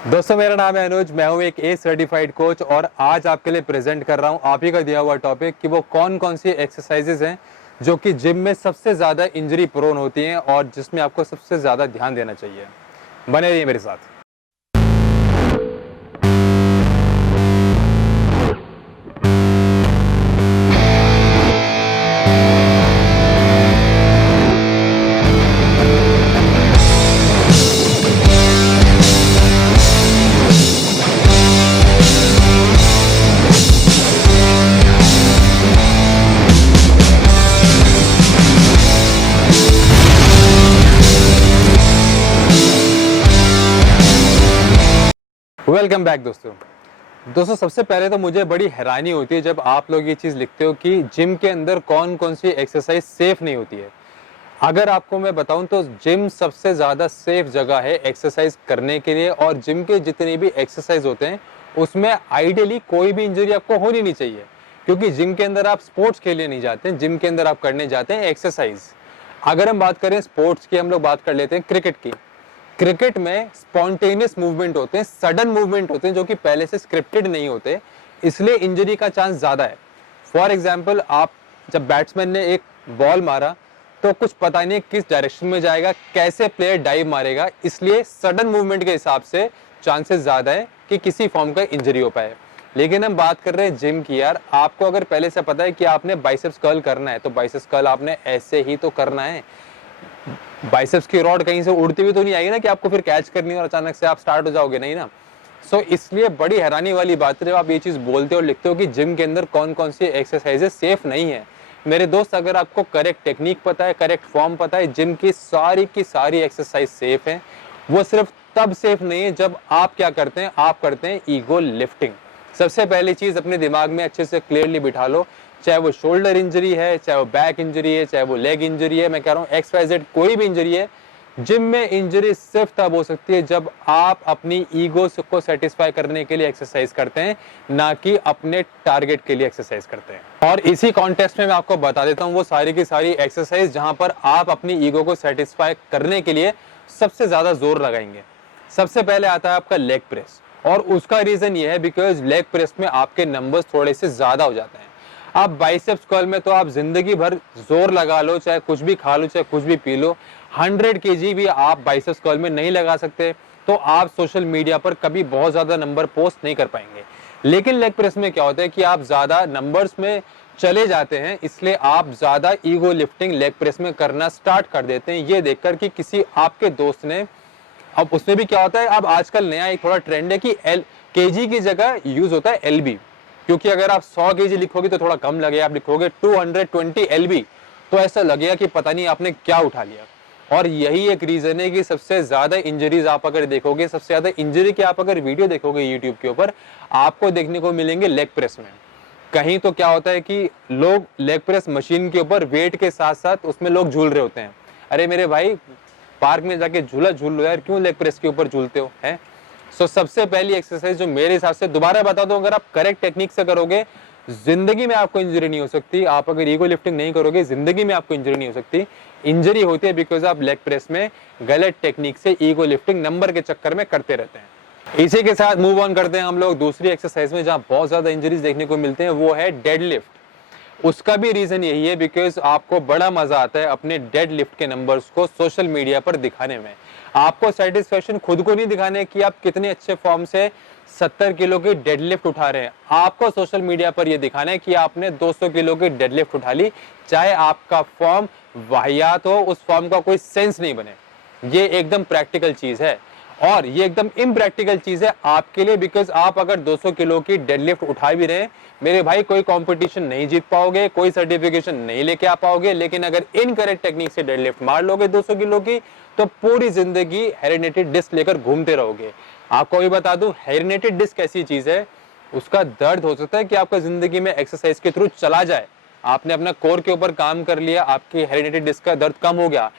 दोस्तों, मेरा नाम है अनुज। मैं हूं एक ए सर्टिफाइड कोच और आज आपके लिए प्रेजेंट कर रहा हूं आप ही का दिया हुआ टॉपिक कि वो कौन कौन सी एक्सरसाइजेज हैं जो कि जिम में सबसे ज़्यादा इंजरी प्रोन होती हैं और जिसमें आपको सबसे ज़्यादा ध्यान देना चाहिए। बने रहिए मेरे साथ। वेलकम बैक दोस्तों, सबसे पहले तो मुझे बड़ी हैरानी होती है जब आप लोग ये चीज़ लिखते हो कि जिम के अंदर कौन कौन सी एक्सरसाइज सेफ नहीं होती है। अगर आपको मैं बताऊं तो जिम सबसे ज़्यादा सेफ जगह है एक्सरसाइज करने के लिए और जिम के जितने भी एक्सरसाइज होते हैं उसमें आइडियली कोई भी इंजरी आपको होनी नहीं चाहिए, क्योंकि जिम के अंदर आप स्पोर्ट्स खेलने नहीं जाते हैं, जिम के अंदर आप करने जाते हैं एक्सरसाइज। अगर हम बात करें स्पोर्ट्स की, हम लोग बात कर लेते हैं क्रिकेट की। क्रिकेट में स्पॉन्टेनियस मूवमेंट होते हैं, सडन मूवमेंट होते हैं जो कि पहले से स्क्रिप्टेड नहीं होते, इसलिए इंजरी का चांस ज्यादा है। फॉर एग्जाम्पल, आप जब बैट्समैन ने एक बॉल मारा तो कुछ पता नहीं किस डायरेक्शन में जाएगा, कैसे प्लेयर डाइव मारेगा, इसलिए सडन मूवमेंट के हिसाब से चांसेस ज्यादा है कि किसी फॉर्म का इंजरी हो पाए। लेकिन हम बात कर रहे हैं जिम की। यार, आपको अगर पहले से पता है कि आपने बाइसेप्स कर्ल करना है तो बाइसेप्स कर्ल आपने ऐसे ही तो करना है। बाइसेप्स की रॉड कहीं से उड़ती हुई तो नहीं आएगी ना कि आपको फिर कैच करनी है और अचानक से आप स्टार्ट हो जाओगे, नहीं ना। इसलिए बड़ी हैरानी वाली बात है जब आप ये चीज बोलते हो और लिखते हो कि जिम के अंदर कौन कौन सी एक्सरसाइजेस सेफ नहीं है। मेरे दोस्त, अगर आपको करेक्ट टेक्निक पता है, करेक्ट फॉर्म पता है, जिम की सारी एक्सरसाइज सेफ है। वो सिर्फ तब सेफ नहीं है जब आप क्या करते हैं, आप करते हैं ईगो लिफ्टिंग। सबसे पहली चीज अपने दिमाग में अच्छे से क्लियरली बिठा लो, चाहे वो शोल्डर इंजरी है, चाहे वो बैक इंजरी है, चाहे वो लेग इंजरी है, मैं कह रहा हूँ XYZ कोई भी इंजरी है, जिम में इंजरी सिर्फ तब हो सकती है जब आप अपनी ईगो को सेटिस्फाई करने के लिए एक्सरसाइज करते हैं, ना कि अपने टारगेट के लिए एक्सरसाइज करते हैं। और इसी कॉन्टेक्स्ट में मैं आपको बता देता हूँ वो सारी की सारी एक्सरसाइज जहां पर आप अपनी ईगो को सेटिस्फाई करने के लिए सबसे ज्यादा जोर लगाएंगे। सबसे पहले आता है आपका लेग प्रेस, और उसका रीजन ये है बिकॉज लेग प्रेस में आपके नंबर्स थोड़े से ज्यादा हो जाते हैं। आप बाइसेप्स कर्ल में तो आप जिंदगी भर जोर लगा लो, चाहे कुछ भी खा लो, चाहे कुछ भी पी लो, 100 kg भी आप बाइसेप्स कर्ल में नहीं लगा सकते, तो आप सोशल मीडिया पर कभी बहुत ज्यादा नंबर पोस्ट नहीं कर पाएंगे। लेकिन लेग प्रेस में क्या होता है कि आप ज्यादा नंबर्स में चले जाते हैं, इसलिए आप ज्यादा ईगो लिफ्टिंग लेग प्रेस में करना स्टार्ट कर देते हैं, ये देखकर कि किसी आपके दोस्त ने। अब उसमें भी क्या होता है, अब आजकल नया एक थोड़ा ट्रेंड है कि केजी की जगह यूज होता है LB, क्योंकि अगर आप 100 kg लिखोगे तो थोड़ा कम लगेगा, आप लिखोगे 220 LB तो ऐसा लगेगा कि पता नहीं आपने क्या उठा लिया। और यही एक रीजन है कि सबसे ज्यादा इंजरीज आप अगर देखोगे, सबसे ज्यादा इंजरी की आप अगर वीडियो देखोगे यूट्यूब के ऊपर, आपको देखने को मिलेंगे लेग प्रेस में। कहीं तो क्या होता है कि लोग लेग प्रेस मशीन के ऊपर वेट के साथ साथ उसमें लोग झूल रहे होते हैं। अरे मेरे भाई, पार्क में जाके झूला झूल लो यार, क्यों लेग प्रेस के ऊपर झूलते हो हैं। सबसे पहली एक्सरसाइज जो मेरे हिसाब से, दोबारा बता दूं, अगर आप करेक्ट टेक्निक से करोगे जिंदगी में आपको इंजरी नहीं हो सकती। आप अगर ईगो लिफ्टिंग नहीं करोगे जिंदगी में आपको इंजरी नहीं हो सकती। इंजरी होती है बिकॉज आप लेग प्रेस में गलत टेक्निक से ईगो लिफ्टिंग नंबर के चक्कर में करते रहते हैं। इसी के साथ मूव ऑन करते हैं हम लोग दूसरी एक्सरसाइज में जहां बहुत ज्यादा इंजरीज देखने को मिलते हैं, वो है डेड लिफ्ट। उसका भी रीजन यही है बिकॉज आपको बड़ा मजा आता है अपने डेड लिफ्ट के नंबर्स को सोशल मीडिया पर दिखाने में। आपको सेटिस्फेक्शन खुद को नहीं दिखाने कि आप कितने अच्छे फॉर्म से 70 किलो की डेडलिफ्ट उठा रहे हैं, आपको सोशल मीडिया पर यह दिखाना है कि आपने 200 किलो की डेडलिफ्ट उठा ली। चाहे आपका फॉर्म वाहियात हो, उस फॉर्म का कोई सेंस नहीं बने। ये एकदम प्रैक्टिकल चीज है और ये एकदम इम्प्रैक्टिकल चीज है आपके लिए, बिकॉज आप अगर 200 किलो की डेडलिफ्ट उठा भी रहे हैं, मेरे भाई, कोई कंपटीशन नहीं जीत पाओगे, कोई सर्टिफिकेशन नहीं लेके आ पाओगे। लेकिन अगर इनकरेक्ट टेक्निक से डेडलिफ्ट मार लोगे 200 किलो की, तो पूरी जिंदगी हेरिडिटेड डिस्क लेकर घूमते रहोगे। आपको भी बता दूं, हेरिडिटेड डिस्क ऐसी चीज है, उसका दर्द हो सकता है कि आपका जिंदगी में एक्सरसाइज के थ्रू चला जाए, आपने अपना कोर के ऊपर काम कर लिया, आपकी हेरिडिटेड डिस्क का दर्द कम हो गया,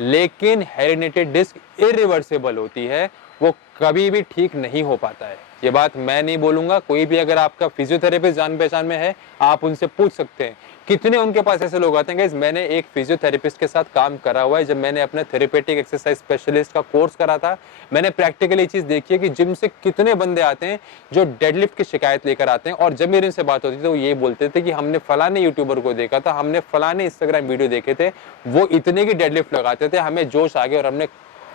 लेकिन हेरिडिटेड डिस्क इरिवर्सिबल होती है, वो कभी भी ठीक नहीं हो पाता है। ये बात मैं नहीं बोलूंगा, कोई भी अगर आपका फिजियोथेरेपिस्ट जान पहचान में है आप उनसे पूछ सकते हैं। कितने उनके पास ऐसे लोग आते हैं गाइस। मैंने एक फिजियोथेरेपिस्ट के साथ काम करा हुआ है। जब मैंने अपने थेरेपेटिक एक्सरसाइज स्पेशलिस्ट का कोर्स करा था, मैंने प्रैक्टिकली चीज देखी है कि जिम से कितने बंदे आते हैं जो डेडलिफ्ट की शिकायत लेकर आते हैं, और जब मेरे इनसे बात होती थी तो ये बोलते थे कि हमने फलाने यूट्यूबर को देखा था, हमने फलाने इंस्टाग्राम वीडियो देखे थे, वो इतने की डेडलिफ्ट लगाते थे, हमें जोश आ गया और हमने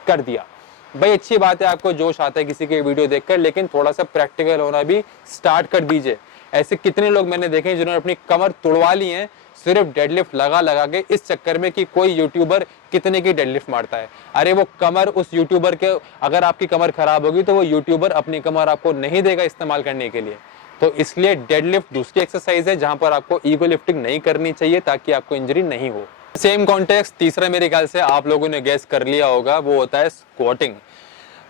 कर दिया। भाई अच्छी बात है आपको जोश आता है किसी के वीडियो देखकर, लेकिन थोड़ा सा प्रैक्टिकल होना भी स्टार्ट कर दीजिए। ऐसे कितने लोग मैंने देखे हैं जिन्होंने अपनी कमर तोड़वा ली है सिर्फ डेडलिफ्ट लगा लगा के, इस चक्कर में कि कोई यूट्यूबर कितने की डेडलिफ्ट मारता है। अरे वो कमर उस यूट्यूबर के, अगर आपकी कमर खराब होगी तो वो यूट्यूबर अपनी कमर आपको नहीं देगा इस्तेमाल करने के लिए। तो इसलिए डेडलिफ्ट दूसरी एक्सरसाइज है जहां पर आपको ईगो लिफ्टिंग नहीं करनी चाहिए ताकि आपको इंजरी नहीं हो। सेम कॉन्टेक्स्ट तीसरा मेरे ख्याल से आप लोगों ने गेस कर लिया होगा, वो होता है स्क्वाटिंग।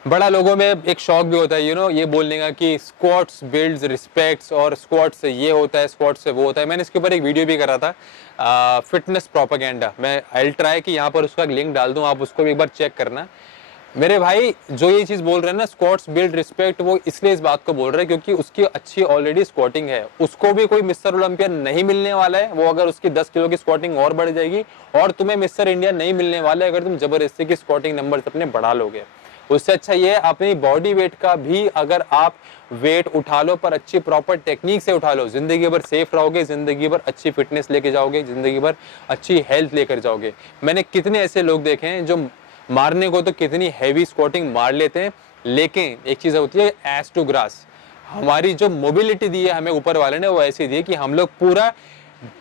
बड़ा लोगों में एक शौक भी होता है ये बोलने का कि स्क्वाट्स बिल्ड्स रिस्पेक्ट्स, और स्क्वाट्स से ये होता है, स्क्वाट्स से वो होता है। मैंने इसके ऊपर एक वीडियो भी करा था, फिटनेस प्रोपेगेंडा। मैं आई ट्राई कि यहाँ पर उसका लिंक डाल दूं, आप उसको भी एक बार चेक करना। मेरे भाई जो ये चीज बोल रहे हैं ना स्क्वाट्स बिल्ड रिस्पेक्ट, वो इसलिए इस बात को बोल रहे हैं क्योंकि उसकी अच्छी ऑलरेडी स्क्वाटिंग है। उसको भी कोई मिस्टर ओलंपिया नहीं मिलने वाला है, वो अगर उसकी 10 किलो की स्क्वाटिंग और बढ़ जाएगी, और तुम्हें मिस्टर इंडिया नहीं मिलने वाला है अगर तुम जबरदस्ती की स्क्वाटिंग नंबर अपने बढ़ा लोगे। उससे अच्छा ये है अपनी बॉडी वेट का भी अगर आप वेट उठा लो, पर अच्छी प्रॉपर टेक्निक से उठा लो, जिंदगी भर सेफ रहोगे, जिंदगी भर अच्छी फिटनेस लेके जाओगे, जिंदगी भर अच्छी हेल्थ लेकर जाओगे। मैंने कितने ऐसे लोग देखे हैं जो मारने को तो कितनी हैवी स्क्वाटिंग मार लेते हैं, लेकिन एक चीज होती है एस टू ग्रास। हमारी जो मोबिलिटी दी है हमें ऊपर वाले ने, वो ऐसी दी है कि हम लोग पूरा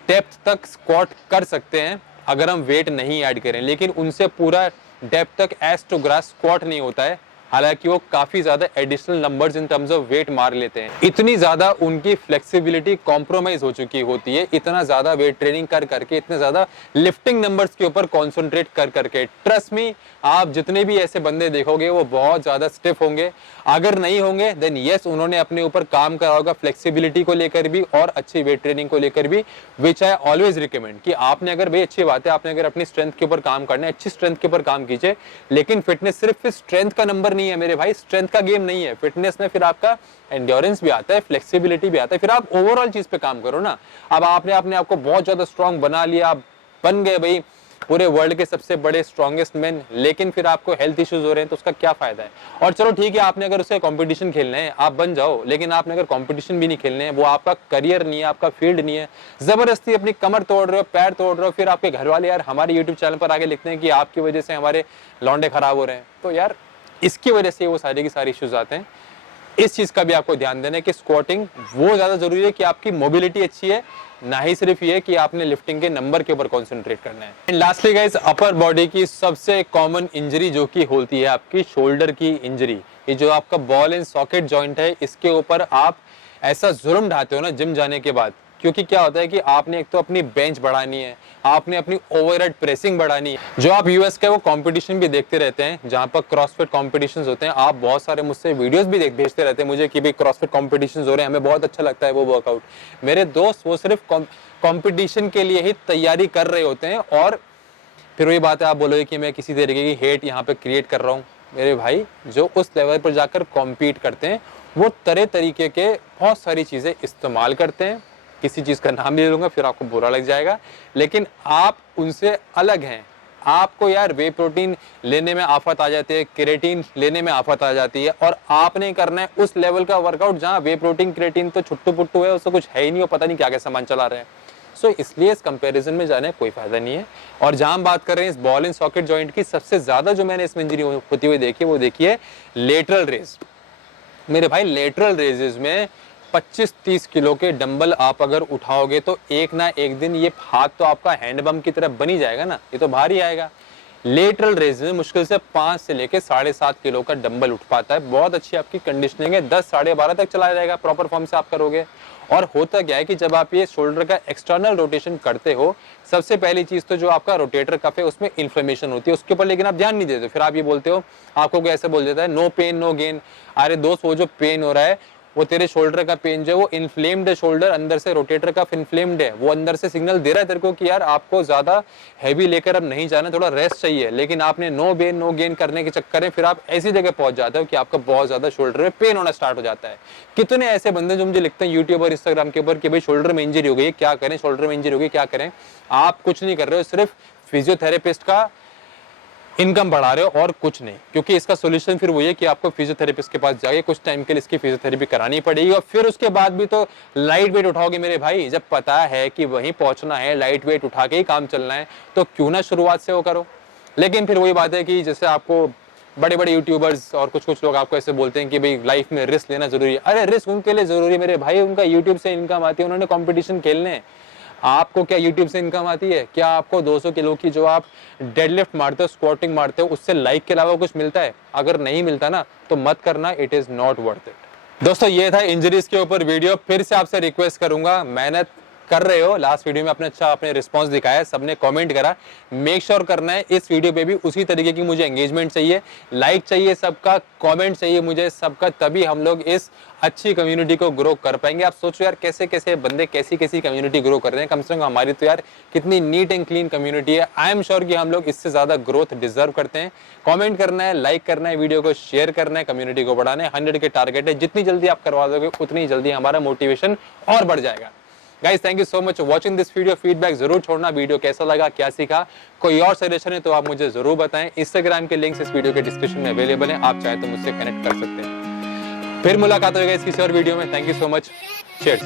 डेप्थ तक स्क्वाट कर सकते हैं अगर हम वेट नहीं ऐड करें, लेकिन उनसे पूरा डेप्थ तक एस टू ग्रास स्क्वाट नहीं होता है। हालांकि वो काफी ज्यादा additional numbers in terms of weight मार लेते हैं। इतनी ज्यादा उनकी फ्लेक्सिबिलिटी कॉम्प्रोमाइज हो चुकी होती है, इतना ज्यादा वेट ट्रेनिंग कर करके, इतने ज्यादा लिफ्टिंग नंबर्स के ऊपर कॉन्सेंट्रेट कर करके। ट्रस्ट मी, आप जितने भी ऐसे बंदे देखोगे वो बहुत ज्यादा स्टिफ होंगे। अगर नहीं होंगे देन यस, उन्होंने अपने ऊपर काम करा होगा फ्लेक्सिबिलिटी को लेकर भी और अच्छी वेट ट्रेनिंग को लेकर भी, विच आई ऑलवेज रिकमेंड कि आपने अगर, भाई अच्छी बात है, आपने अगर अपनी स्ट्रेंथ के ऊपर काम करना है, अच्छी स्ट्रेंथ के ऊपर काम कीजिए, लेकिन फिटनेस सिर्फ स्ट्रेंथ का नंबर नहीं है मेरे भाई, स्ट्रेंथ का गेम नहीं है। फिटनेस में फिर आपका एंड्योरेंस भी आता है, फ्लेक्सिबिलिटी भी आता है, फिर आप ओवरऑल चीज पे काम करो ना। अब आपने अपने आप को बहुत ज्यादा स्ट्रांग बना लिया, आप बन गए भाई पूरे वर्ल्ड के सबसे बड़े स्ट्रॉन्गेस्ट मैन, लेकिन फिर आपको हेल्थ इश्यूज हो रहे हैं तो उसका क्या फायदा है। और चलो ठीक है, आपने अगर उससे कंपटीशन खेलना है आप बन जाओ, लेकिन आपने अगर कंपटीशन भी नहीं खेलने हैं, वो आपका करियर नहीं है, आपका फील्ड नहीं है, जबरदस्ती अपनी कमर तोड़ रहे हो, पैर तोड़ रहे हो, फिर आपके घर वाले यार हमारे यूट्यूब चैनल पर आगे लिखते हैं कि आपकी वजह से हमारे लौंडे खराब हो रहे हैं, तो यार इसकी वजह से वो सारे की सारी इश्यूज आते हैं। इस चीज का भी आपको ध्यान देना है कि स्क्वाटिंग वो ज्यादा जरूरी है कि आपकी मोबिलिटी अच्छी है, ना ही सिर्फ ये कि आपने लिफ्टिंग के नंबर के ऊपर कंसंट्रेट करना है। And lastly guys, upper body की सबसे कॉमन इंजरी जो कि होती है आपकी शोल्डर की इंजरी। ये जो आपका बॉल एंड सॉकेट जॉइंट है, इसके ऊपर आप ऐसा जुर्म ढाते हो ना जिम जाने के बाद, क्योंकि क्या होता है कि आपने एक तो अपनी बेंच बढ़ानी है, आपने अपनी ओवरहेड प्रेसिंग बढ़ानी है। जो आप यूएस का वो कंपटीशन भी देखते रहते हैं जहां पर क्रॉसफिट कॉम्पिटिशंस होते हैं, आप बहुत सारे मुझसे वीडियोस भी भेजते रहते हैं मुझे कि भाई क्रॉसफिट कॉम्पिटिशंस हो रहे हैं, हमें बहुत अच्छा लगता है वो वर्कआउट। मेरे दोस्त वो सिर्फ कॉम्पिटिशन के लिए ही तैयारी कर रहे होते हैं, और फिर वही बात है आप बोलोगे कि मैं किसी तरीके की हेट यहाँ पे क्रिएट कर रहा हूँ। मेरे भाई जो उस लेवल पर जाकर कॉम्पीट करते हैं वो तरह तरीके के बहुत सारी चीजें इस्तेमाल करते हैं, किसी चीज का नाम नहीं लूंगा फिर आपको बुरा लग जाएगा, लेकिन आप उनसे अलग हैं। आपको यार वे प्रोटीन लेने में आफत आ जाती है, क्रेटीन लेने में आफत आ जाती है, और आपने करना है उस लेवल का वर्कआउट जहां वे प्रोटीन क्रेटीन तो छुट्टू पुट्टू है, उससे कुछ है ही नहीं, और पता नहीं क्या क्या सामान चला रहे हैं। सो इसलिए इस कंपैरिजन में जाने कोई फायदा नहीं है। और जहां हम बात कर रहे हैं इस बॉल एंड सॉकेट जॉइंट की, सबसे ज्यादा जो मैंने इसमें इंजरी होती हुई देखी वो देखिए लेटरल रेज। मेरे भाई लेटरल रेजेस में 25-30 किलो के डंबल आप अगर उठाओगे तो एक ना एक दिन ये हाथ तो आपका हैंडपंप की तरह बनी जाएगा ना, ये तो भारी आएगा। लेटरल रेज में मुश्किल से 5 से लेके 7.5 किलो का डंबल उठ पाता है। बहुत अच्छी आपकी कंडीशनिंग है, 10 साढ़े 12 तक चला जाएगा प्रॉपर फॉर्म से आप करोगे। और होता क्या है कि जब आप ये शोल्डर का एक्सटर्नल रोटेशन करते हो, सबसे पहली चीज तो जो आपका रोटेटर कफ है उसमें इन्फ्लेमेशन होती है, उसके ऊपर लेकिन आप ध्यान नहीं देते। फिर आप ये बोलते हो, आपको कोई ऐसे बोल देता है नो पेन नो गेन। अरे दोस्त, वो जो पेन हो रहा है वो तेरे शोल्डर का पेन जो है वो इन्फ्लेम्ड है, शोल्डर अंदर से रोटेटर का इन्फ्लेम्ड है, वो अंदर से सिग्नल दे रहा है तेरे को कि यार आपको ज्यादा हैवी लेकर अब नहीं जाना, थोड़ा रेस्ट चाहिए। लेकिन आपने नो बेन नो गेन करने के चक्कर में फिर आप ऐसी जगह पहुंच जाते हो कि आपका बहुत ज्यादा शोल्डर में पेन होना स्टार्ट हो जाता है। कितने ऐसे बंदे जो मुझे लिखते हैं यूट्यूब और इंस्टाग्राम के ऊपर कि भाई शोल्डर में इंजरी हो गई, क्या करें, शोल्डर में इंजरी हो गई क्या करें। आप कुछ नहीं कर रहे हो, सिर्फ फिजियोथेरेपिस्ट का इनकम बढ़ा रहे हो और कुछ नहीं, क्योंकि इसका सॉल्यूशन फिर वही है कि आपको फिजियोथेरेपिस्ट के पास जाके कुछ टाइम के लिए इसकी फिजियोथेरेपी करानी पड़ेगी और फिर उसके बाद भी तो लाइट वेट उठाओगे मेरे भाई। जब पता है कि वहीं पहुंचना है, लाइट वेट उठा के ही काम चलना है, तो क्यों ना शुरुआत से वो करो। लेकिन फिर वही बात है कि जैसे आपको बड़े बड़े यूट्यूबर्स और कुछ लोग आपको ऐसे बोलते हैं कि भाई लाइफ में रिस्क लेना जरूरी है। अरे रिस्क उनके लिए जरूरी है मेरे भाई, उनका यूट्यूब से इनकम आती है, उन्होंने कॉम्पिटिशन खेलने हैं। आपको क्या यूट्यूब से इनकम आती है? क्या आपको 200 किलो की जो आप डेडलिफ्ट मारते हो, स्क्वाटिंग मारते हो, उससे लाइक के अलावा कुछ मिलता है? अगर नहीं मिलता ना तो मत करना, it is not worth it. दोस्तों ये था इंजरीज के ऊपर वीडियो। फिर से आपसे रिक्वेस्ट करूंगा, मेहनत कर रहे हो, लास्ट वीडियो में आपने रिस्पांस दिखाया, सबने कमेंट करा, मेक श्योर करना है इस वीडियो पे भी उसी तरीके की मुझे एंगेजमेंट चाहिए, लाइक चाहिए सबका, कमेंट चाहिए मुझे सबका, तभी हम लोग इस अच्छी कम्युनिटी को ग्रो कर पाएंगे। आप सोचो यार कैसे कैसे बंदे कैसी कैसी कम्युनिटी ग्रो कर रहे हैं, कम से कम हमारी तो यार कितनी नीट एंड क्लीन कम्युनिटी है। आई एम श्योर कि हम लोग इससे ज्यादा ग्रोथ डिजर्व करते हैं। कमेंट करना है, लाइक करना है, वीडियो को शेयर करना है, कम्युनिटी को बढ़ाना है। 100 के टारगेट है, जितनी जल्दी आप करवा दोगे उतनी जल्दी हमारा मोटिवेशन और बढ़ जाएगा। Guys thank you so much watching this video. Feedback जरूर छोड़ना, वीडियो कैसा लगा, क्या सीखा, कोई और सजेशन है तो आप मुझे जरूर बताएं। इंस्टाग्राम के लिंक्स इस वीडियो के डिस्क्रिप्शन में अवेलेबल हैं, आप चाहे तो मुझसे कनेक्ट कर सकते हैं। फिर मुलाकात होगी इस किसी और वीडियो में। Thank you so much, cheers.